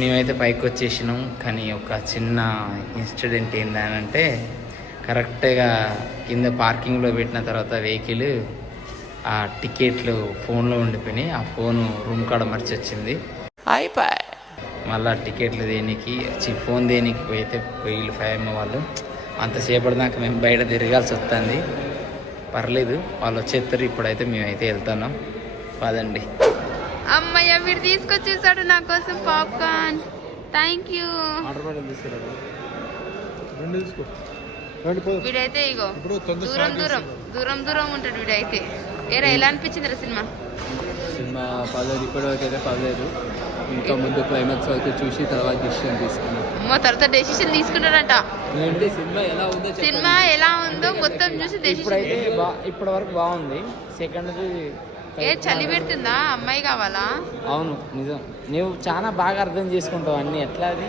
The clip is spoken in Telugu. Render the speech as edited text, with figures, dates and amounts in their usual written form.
మేమైతే పైకి వచ్చేసినాం. కానీ ఒక చిన్న ఇన్సిడెంట్ ఏంటంటే కరెక్ట్గా కింద పార్కింగ్లో పెట్టిన తర్వాత వెహికల్ ఆ టికెట్లు ఫోన్లో ఉండిపోయినాయి. ఆ ఫోను రూమ్ కాడ మర్చి వచ్చింది. అయిపోయి మళ్ళీ టికెట్లు దేనికి ఫోన్ దేనికి పోయితే వీళ్ళు 5 వాళ్ళు అంతసేపటి దాకా మేము బయట తిరగాల్సి వస్తుంది. పర్లేదు, వాళ్ళు వచ్చేస్తారు. ఇప్పుడైతే మేమైతే వెళ్తున్నాం. పదండి. అమ్మయ్య వీడు తీసుకొచ్చేసాడు నా కోసం పాప్కార్న్. Thank you. వీడైతే ఇగో దూరం దూరం దూరం దూరం ఉంటాడు వీడైతే. ఏరా ఎలా అనిపించింది సినిమా? సినిమా పర్లేదు, ఇప్పటివరకు అయితే పర్లేదు. ఇంకా ముందు క్లైమాక్స్ వరకు చూసి తర్వాత డిసిషన్ తీసుకున్నాం. అమ్మో తర్వాత డెసిషన్ తీసుకున్నాడంట. సినిమా ఎలా ఉందో మొత్తం చూసి డెసిషన్. ఇప్పటి వరకు బాగుంది. సెకండ్ ఏ చలి పెడుతుందా? అమ్మాయి కావాలా? అవును నిజం. నువ్వు చాలా బాగా అర్థం చేసుకుంటావు అన్ని. ఎట్లా అది